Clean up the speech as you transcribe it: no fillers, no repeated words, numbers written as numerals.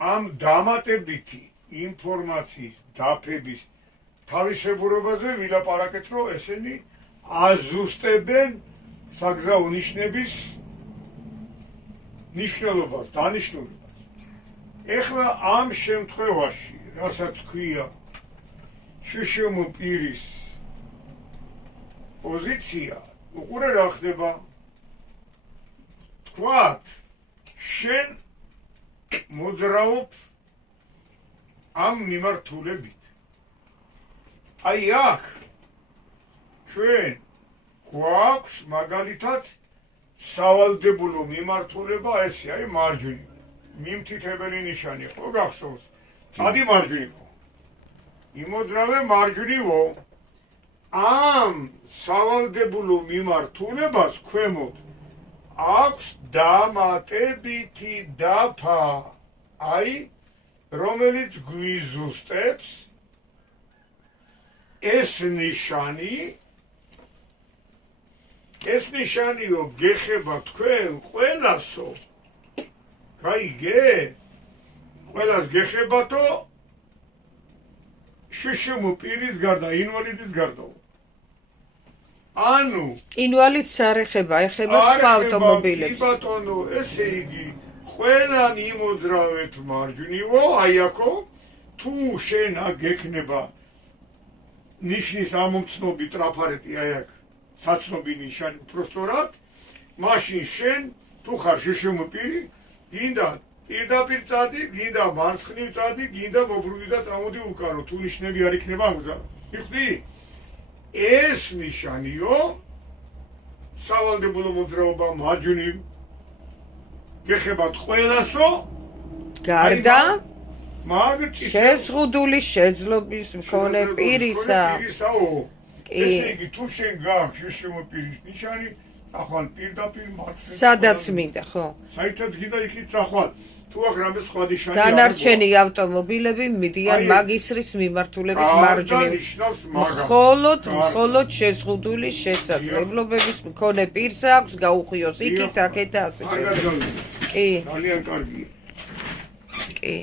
ამ დამატებითი ინფორმაციის დაფების თავისებურებაზე ვილაპარაკეთ, რომ ესენი აზუსტებენ საგზაო ნიშნების ნიშნულობას, დანიშნულებას. ეხლა ამ შემთხვევაში, რასაც ქვია შშმ პირის პოზიცია, უყურე რა ხდება. თქვათ, შენ მოძრაობ ამ მიმართულებით. აი აქ ჩვენ გვაქვს მაგალითად სავალდებულო მიმართულება ესე, აი მარჯვნივ. მიმთითებელი ნიშანი ხო გახსოვს? წადი მარჯვნივ. იმოძრავე მარჯვნივო. ამ სავალდებულო მიმართულებას ქვემოთ აქვს დამატებითი დაფა, აი რომელიც გვიზუსტებს ეს ნიშანიო გეხება თქვენ ყველასო. გაიგე? ყველას გეხებათო შშმ პირის გარდა, ინვალიდის გარდა. ანუ ინვალიდს არ ეხება, ეხება სხვა ავტომობილებს. კი ბატონო, ესე იგი, ყველა მიმოძრავეთ მარჯვნივო, აი აქო, თუ შენ აქ გექნება ნიშნის ამომცნობი ტრაფარეტი, აი აქ საცნობი ნიშანი უბრალოდ, მაშინ შენ თუ ხარ შშმ პირი, გინდა პირდაპირ წადი, გინდა მარცხნივ წადი, გინდა მობრუნდი და წამოდი უკარო, თუ ნიშნები არ იქნება ამგზავრა. მიხდი? ეს ნიშანიო სავალდებულო მოძრაობა მარჯვნივ გეხებათ ყველასო გარდა მაგ შეზღუდული შეძლობის მქონე პირისა. ესე იგი თუ შენ გაქვს შშმ პირის ნიშანი, ახალ პირდაპირ მარცხნივ სადაც მინდა, ხო? საერთოდ გინდა იქით წახვალ. თუ აქ რამე სხვა ნიშანი დანარჩენი ავტომობილები მიდიან მაგისრის მიმართულებით მარჯვნივ. მხოლოდ შეზღუდული შესაძლებლობების მქონე პირს აქვს გაუხვიოს იქით, აქეთ და ასე შემდეგ. კი. ძალიან კარგია. კი.